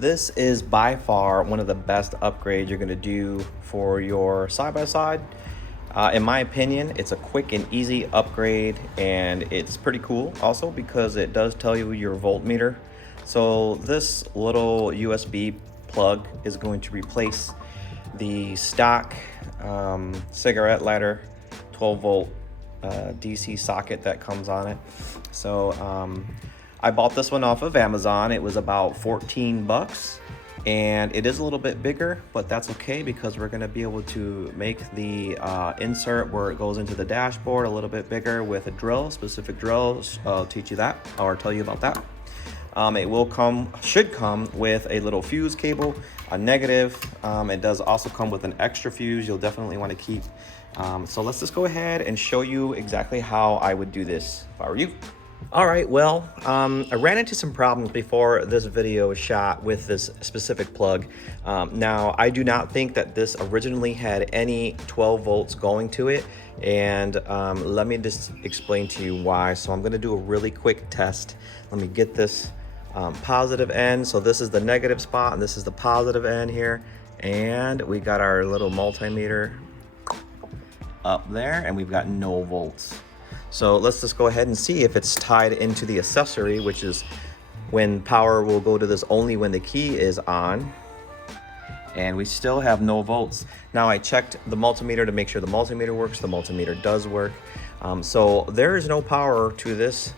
This is by far one of the best upgrades you're going to do for your side-by-side. In my opinion, it's a quick and easy upgrade, and it's pretty cool also because it does tell you your voltmeter. So this little USB plug is going to replace the stock cigarette lighter 12 volt DC socket that comes on it. So I bought this one off of Amazon. It was about 14 bucks, and it is a little bit bigger, but that's okay because we're going to be able to make the insert where it goes into the dashboard a little bit bigger with a drill, specific drill. I'll teach you that or tell you about that. It should come with a little fuse cable, a negative. It does also come with an extra fuse you'll definitely want to keep. So let's just go ahead and show you exactly how I would do this if I were you. All right, well, I ran into some problems before this video was shot with this specific plug. Now, I do not think that this originally had any 12 volts going to it, and let me just explain to you why. So I'm gonna do a really quick test. Let me get this positive end. So this is the negative spot, and this is the positive end here. And we got our little multimeter up there, and we've got no volts. So let's just go ahead and see if it's tied into the accessory, which is when power will go to this only when the key is on. And we still have no volts. Now I checked the multimeter to make sure the multimeter works. The multimeter does work. So there is no power to this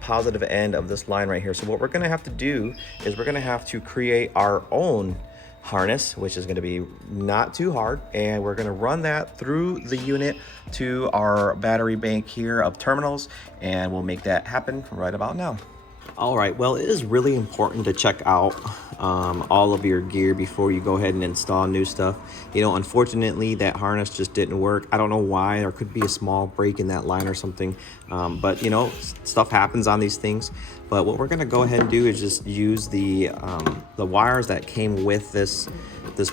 positive end of this line right here. So what we're gonna have to do is we're gonna have to create our own harness, which is going to be not too hard, and we're going to run that through the unit to our battery bank here of terminals, and we'll make that happen right about now. All right, well, it is really important to check out all of your gear before you go ahead and install new stuff. You know, unfortunately, that harness just didn't work. I don't know why. There could be a small break in that line or something, but you know, stuff happens on these things. But what we're gonna go ahead and do is just use the wires that came with this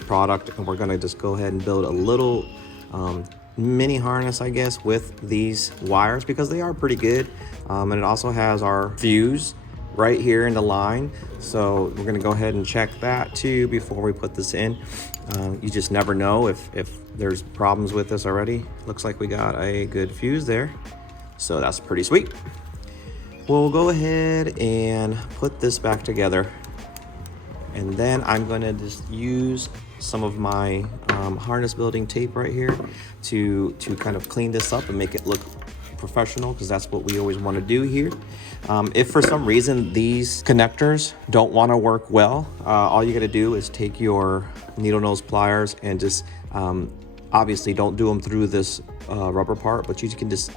product, and we're gonna just go ahead and build a little mini harness, I guess, with these wires because they are pretty good. And it also has our fuse right here in the line, so we're gonna go ahead and check that too before we put this in. You just never know if there's problems with this already. Looks like we got a good fuse there, so that's pretty sweet. We'll go ahead and put this back together, and then I'm gonna just use some of my harness building tape right here to kind of clean this up and make it look professional, because that's what we always want to do here. If for some reason these connectors don't want to work well, all you got to do is take your needle nose pliers and just obviously don't do them through this rubber part, but you can just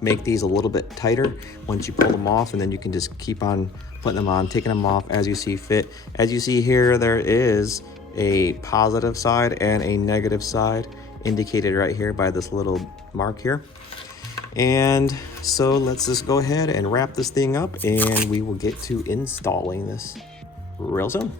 make these a little bit tighter once you pull them off, and then you can just keep on putting them on, taking them off as you see fit. As you see here, there is a positive side and a negative side indicated right here by this little mark here. And so let's just go ahead and wrap this thing up, and we will get to installing this real soon.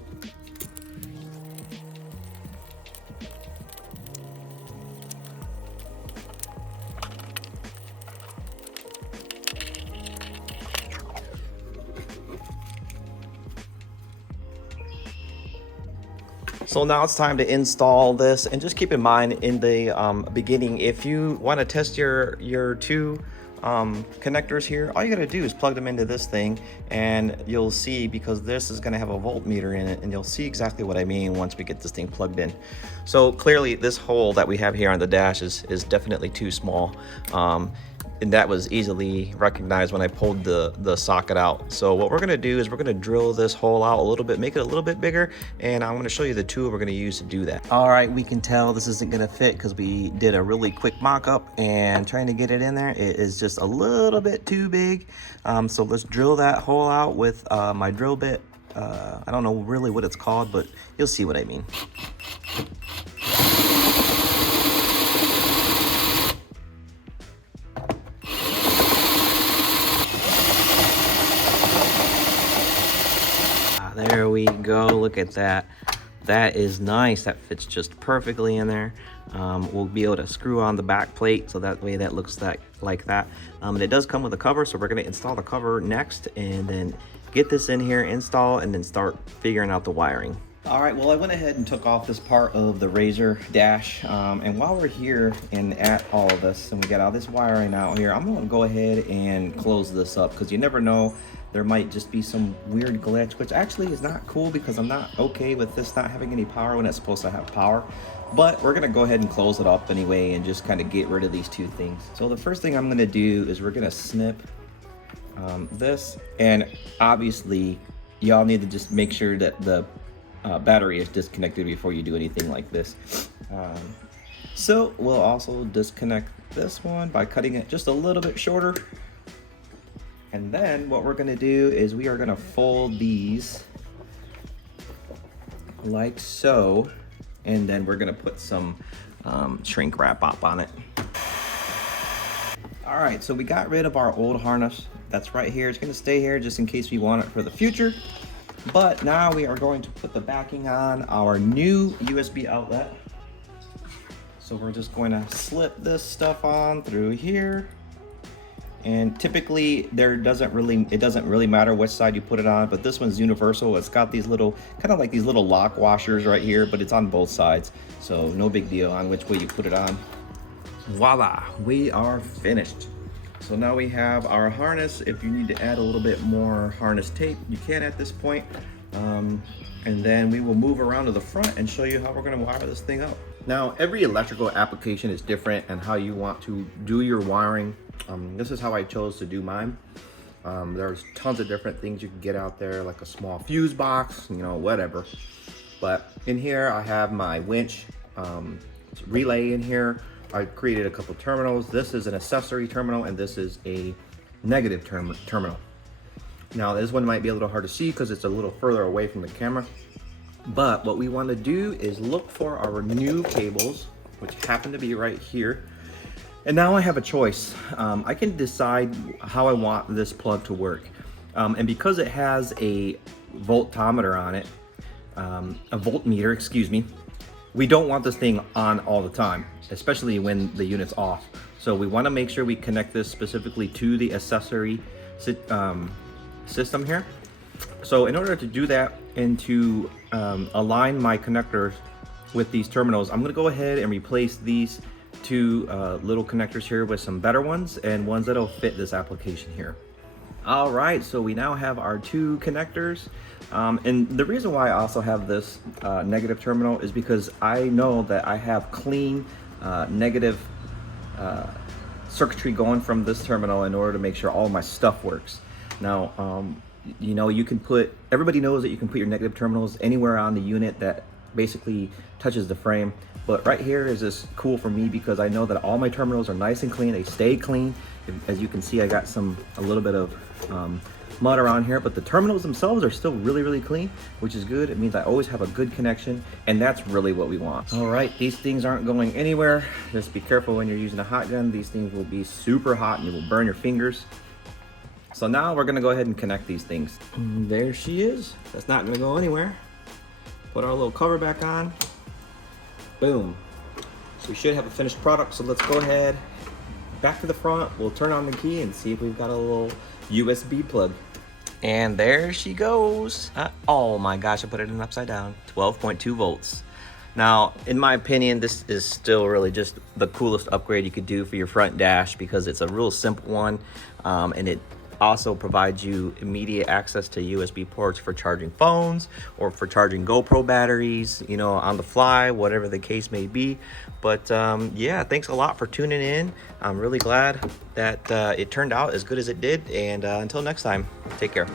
So now it's time to install this, and just keep in mind in the beginning, if you want to test your two connectors here, all you gotta do is plug them into this thing, and you'll see, because this is gonna have a voltmeter in it, and you'll see exactly what I mean once we get this thing plugged in. So clearly this hole that we have here on the dash is definitely too small. And that was easily recognized when I pulled the socket out. So what we're gonna do is we're gonna drill this hole out a little bit, make it a little bit bigger, and I'm gonna show you the tool we're gonna use to do that. All right, we can tell this isn't gonna fit because we did a really quick mock-up, and trying to get it in there, it is just a little bit too big. So let's drill that hole out with my drill bit. I don't know really what it's called, but you'll see what I mean. There we go, look at that. That is nice, that fits just perfectly in there. We'll be able to screw on the back plate, so that way that looks like that. And it does come with a cover, so we're gonna install the cover next and then get this in here, install, and then start figuring out the wiring. All right, well, I went ahead and took off this part of the RZR dash, and while we're here and at all of this, and we got all this wiring out here, I'm gonna go ahead and close this up, because you never know, there might just be some weird glitch, which actually is not cool, because I'm not okay with this not having any power when it's supposed to have power. But we're gonna go ahead and close it up anyway and just kind of get rid of these two things. So the first thing I'm gonna do is we're gonna snip this, and obviously y'all need to just make sure that the battery is disconnected before you do anything like this. So we'll also disconnect this one by cutting it just a little bit shorter. And then what we're gonna do is we are gonna fold these like so, and then we're gonna put some shrink wrap up on it. All right, so we got rid of our old harness. That's right here. It's gonna stay here just in case we want it for the future. But now we are going to put the backing on our new USB outlet. So we're just going to slip this stuff on through here. And typically it doesn't really matter which side you put it on, but this one's universal. It's got these little, kind of like these little lock washers right here, but it's on both sides. So no big deal on which way you put it on. Voila, we are finished. So now we have our harness. If you need to add a little bit more harness tape, you can at this point. And then we will move around to the front and show you how we're gonna wire this thing up. Now, every electrical application is different and how you want to do your wiring. This is how I chose to do mine. There's tons of different things you can get out there, like a small fuse box, you know, whatever. But in here, I have my winch relay in here. I created a couple terminals. This is an accessory terminal, and this is a negative terminal. Now, this one might be a little hard to see because it's a little further away from the camera. But what we want to do is look for our new cables, which happen to be right here. And now I have a choice. I can decide how I want this plug to work. And because it has a voltmeter on it, a voltmeter, excuse me, we don't want this thing on all the time, especially when the unit's off. So we want to make sure we connect this specifically to the accessory system here. So in order to do that and to align my connectors with these terminals, I'm going to go ahead and replace these two little connectors here with some better ones and ones that'll fit this application here. All right, so we now have our two connectors. And the reason why I also have this negative terminal is because I know that I have clean negative circuitry going from this terminal in order to make sure all of my stuff works. Now, you know, you can put, everybody knows that you can put your negative terminals anywhere on the unit that basically touches the frame. But right here is just cool for me because I know that all my terminals are nice and clean. They stay clean. As you can see, I got a little bit of mud around here, but the terminals themselves are still really, really clean, which is good. It means I always have a good connection, and that's really what we want. All right, these things aren't going anywhere. Just be careful when you're using a hot gun. These things will be super hot and you will burn your fingers. So now we're gonna go ahead and connect these things. And there she is. That's not gonna go anywhere. Put our little cover back on. Boom. So we should have a finished product. So let's go ahead, back to the front. We'll turn on the key and see if we've got a little USB plug. And there she goes. Oh my gosh, I put it in upside down. 12.2 volts. Now, in my opinion, this is still really just the coolest upgrade you could do for your front dash because it's a real simple one, and it also provides you immediate access to USB ports for charging phones or for charging GoPro batteries, you know, on the fly, whatever the case may be. But yeah, thanks a lot for tuning in. I'm really glad that it turned out as good as it did. And until next time, take care.